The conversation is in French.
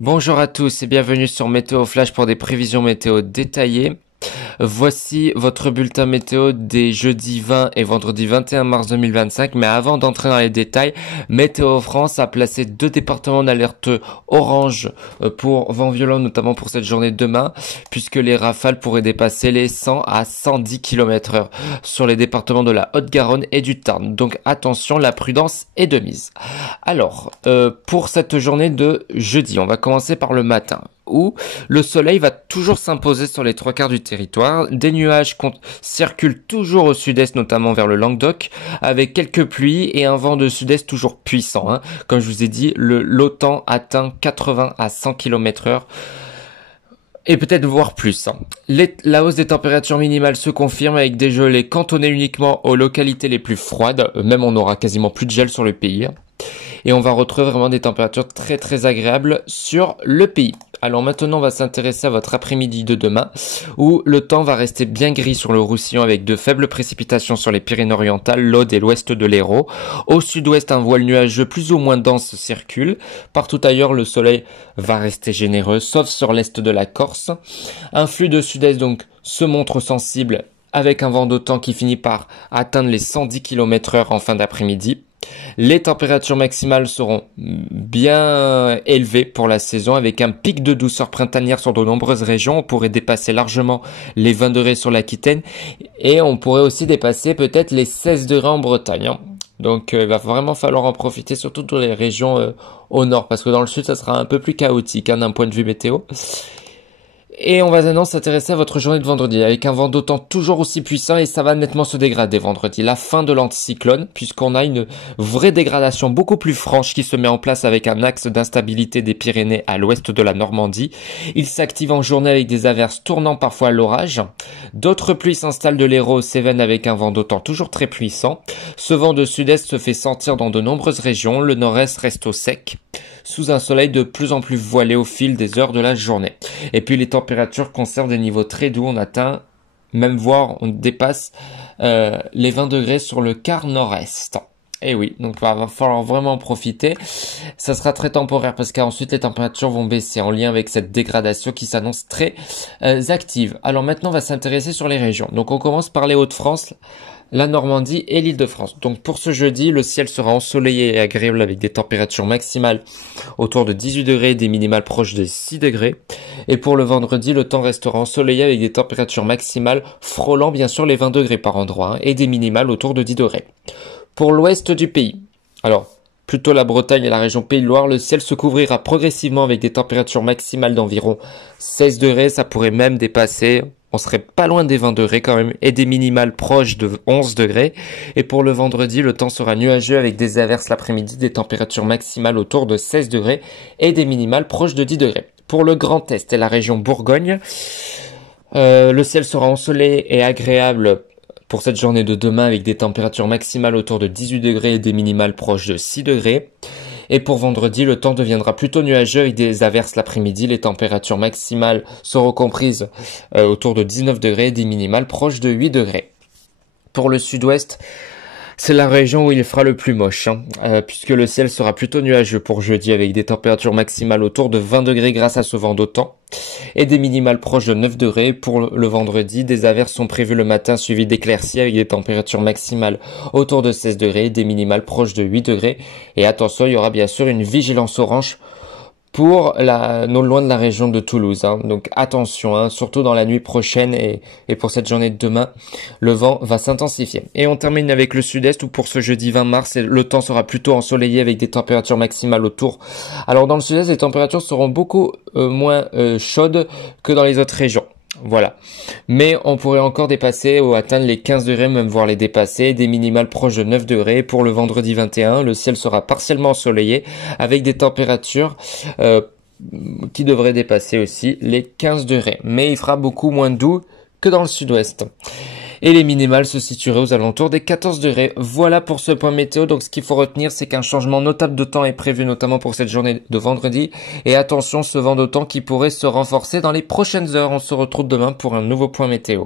Bonjour à tous et bienvenue sur Météo Flash pour des prévisions météo détaillées. Voici votre bulletin météo des jeudi 20 et vendredi 21 mars 2025. Mais avant d'entrer dans les détails, Météo France a placé deux départements d'alerte orange pour vent violent, notamment pour cette journée de demain, puisque les rafales pourraient dépasser les 100 à 110 km/h sur les départements de la Haute-Garonne et du Tarn. Donc attention, la prudence est de mise. Alors, pour cette journée de jeudi, on va commencer par le matin, où le soleil va toujours s'imposer sur les trois quarts du territoire. Des nuages circulent toujours au sud-est, notamment vers le Languedoc, avec quelques pluies et un vent de sud-est toujours puissant. Comme je vous ai dit, l'OTAN atteint 80 à 100 km/h. Et peut-être voir plus. La hausse des températures minimales se confirme avec des gelées cantonnées uniquement aux localités les plus froides. Même on aura quasiment plus de gel sur le pays. Et on va retrouver vraiment des températures très très agréables sur le pays. Alors maintenant, on va s'intéresser à votre après-midi de demain, où le temps va rester bien gris sur le Roussillon avec de faibles précipitations sur les Pyrénées-Orientales, l'Aude et l'ouest de l'Hérault. Au sud-ouest, un voile nuageux plus ou moins dense circule. Partout ailleurs, le soleil va rester généreux, sauf sur l'est de la Corse. Un flux de sud-est donc se montre sensible avec un vent d'autant qui finit par atteindre les 110 km/h en fin d'après-midi. Les températures maximales seront bien élevées pour la saison avec un pic de douceur printanière sur de nombreuses régions. On pourrait dépasser largement les 20 degrés sur l'Aquitaine et on pourrait aussi dépasser peut-être les 16 degrés en Bretagne. Donc il va vraiment falloir en profiter, surtout dans les régions au nord, parce que dans le sud ça sera un peu plus chaotique d'un point de vue météo. Et on va maintenant s'intéresser à votre journée de vendredi, avec un vent d'autant toujours aussi puissant et ça va nettement se dégrader vendredi. La fin de l'anticyclone, puisqu'on a une vraie dégradation beaucoup plus franche qui se met en place avec un axe d'instabilité des Pyrénées à l'ouest de la Normandie. Il s'active en journée avec des averses tournant parfois à l'orage. D'autres pluies s'installent de l'Hérault aux Cévennes avec un vent d'autant toujours très puissant. Ce vent de sud-est se fait sentir dans de nombreuses régions. Le nord-est reste au sec, sous un soleil de plus en plus voilé au fil des heures de la journée. Et puis les températures conservent des niveaux très doux, on atteint, même voire on dépasse les 20 degrés sur le quart nord-est. Et oui, donc il va falloir vraiment en profiter. Ça sera très temporaire parce qu'ensuite les températures vont baisser en lien avec cette dégradation qui s'annonce très active. Alors maintenant on va s'intéresser sur les régions. Donc on commence par les Hauts-de-France, la Normandie et l'Île-de-France. Donc pour ce jeudi, le ciel sera ensoleillé et agréable avec des températures maximales autour de 18 degrés et des minimales proches de 6 degrés. Et pour le vendredi, le temps restera ensoleillé avec des températures maximales frôlant bien sûr les 20 degrés par endroit et des minimales autour de 10 degrés. Pour l'ouest du pays, alors plutôt la Bretagne et la région Pays de Loire, le ciel se couvrira progressivement avec des températures maximales d'environ 16 degrés, ça pourrait même dépasser. On serait pas loin des 20 degrés quand même et des minimales proches de 11 degrés. Et pour le vendredi, le temps sera nuageux avec des averses l'après-midi, des températures maximales autour de 16 degrés et des minimales proches de 10 degrés. Pour le Grand Est et la région Bourgogne, le ciel sera ensoleillé et agréable pour cette journée de demain avec des températures maximales autour de 18 degrés et des minimales proches de 6 degrés. Et pour vendredi, le temps deviendra plutôt nuageux avec des averses l'après-midi. Les températures maximales seront comprises autour de 19 degrés et des minimales proches de 8 degrés. Pour le sud-ouest, c'est la région où il fera le plus moche, puisque le ciel sera plutôt nuageux pour jeudi avec des températures maximales autour de 20 degrés grâce à ce vent d'autant et des minimales proches de 9 degrés. Pour le vendredi, des averses sont prévues le matin suivies d'éclaircies avec des températures maximales autour de 16 degrés et des minimales proches de 8 degrés. Et attention, il y aura bien sûr une vigilance orange pour non loin de la région de Toulouse. Donc attention, surtout dans la nuit prochaine et pour cette journée de demain, le vent va s'intensifier. Et on termine avec le sud-est où pour ce jeudi 20 mars, le temps sera plutôt ensoleillé avec des températures maximales autour. Alors dans le sud-est, les températures seront beaucoup moins chaudes que dans les autres régions. Voilà. Mais on pourrait encore dépasser ou atteindre les 15 degrés, même voire les dépasser, des minimales proches de 9 degrés. Pour le vendredi 21, le ciel sera partiellement ensoleillé avec des températures qui devraient dépasser aussi les 15 degrés. Mais il fera beaucoup moins doux que dans le sud-ouest. Et les minimales se situeraient aux alentours des 14 degrés. Voilà pour ce point météo. Donc ce qu'il faut retenir, c'est qu'un changement notable de temps est prévu, notamment pour cette journée de vendredi. Et attention, ce vent de temps qui pourrait se renforcer dans les prochaines heures. On se retrouve demain pour un nouveau point météo.